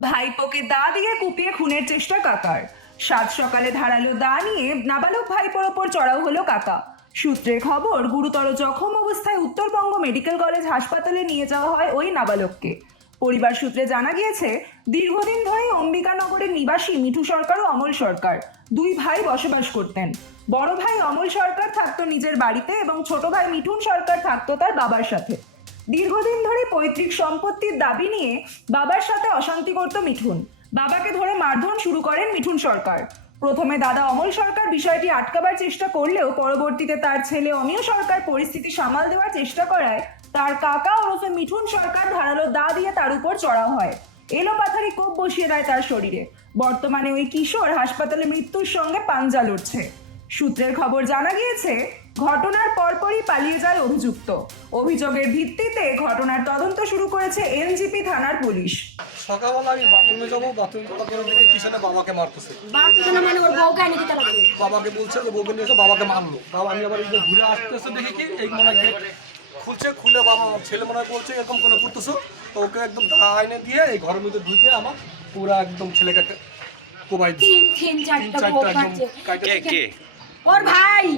ভাইপোকে দা দিয়ে কুপিয়ে খুনের চেষ্টা কাকার। সাত সকালে ধারালো দা নিয়ে নাবালক ভাইপোর ওপর চড়াও হলো কাকা। সূত্রের খবর, গুরুতর জখম অবস্থায় উত্তরবঙ্গ মেডিকেল কলেজ হাসপাতালে নিয়ে যাওয়া হয় ওই নাবালককে। পরিবার সূত্রে জানা গিয়েছে, দীর্ঘদিন ধরে অম্বিকানগরের নিবাসী মিঠু সরকার ও অমল সরকার দুই ভাই বসবাস করতেন। বড় ভাই অমল সরকার থাকতো নিজের বাড়িতে এবং ছোট ভাই মিঠুন সরকার থাকতো তার বাবার সাথে। দীর্ঘদিন ধরে পৈতৃক সম্পত্তির দাবি নিয়ে বাবার সাথে অশান্তি করত মিঠুন। বাবাকে ধরে মারধর শুরু করেন মিঠুন সরকার। প্রথমে দাদা অমল সরকার বিষয়টি আটকাবার চেষ্টা করলেও পরবর্তীতে তার ছেলে অমিয় সরকার পরিস্থিতি সামাল দেওয়ার চেষ্টা করায় তার কাকা ওরফে মিঠুন সরকার ধারালো দা দিয়ে তার উপর চড়াও হয়। এলোপাথারি কোপ বসিয়ে দেয় তার শরীরে। বর্তমানে ওই কিশোর হাসপাতালে মৃত্যুর সঙ্গে পাঞ্জা লড়ছে। সূত্রের খবর জানা গিয়েছে, ঘটনার পরপরই পালিয়ে যায় অভিযুক্ত। অভিযোগের ভিত্তিতে ঘটনার তদন্ত শুরু করেছে এলজিপি থানার পুলিশ। সকালবেলা আমি বাথরুমে যাবো, বাথরুম করার দিকে পিছনে বাবাকে মারতেছে। মানে ওর বউকে আনি দিতে পারবে। বাবাকে বলছে যে বউকে নিয়ে এসে বাবাকে মারলো। বাবা আমি আবার এই যে ঘুরে আসতেছে দেখি কি এই মনে হয় গেট খুলছে, খুলে বাবা ছেলে মনে হয় বলছে এরকম কোনো করতেছো, তো ওকে একদম আইনে দিয়ে এই ঘরের মধ্যে ঢুকে আমার পুরো একদম ছেলেকে কোবাই দিচ্ছে। তিন চারটা বউ একদম কাটছে। কাইটে ওর ভাই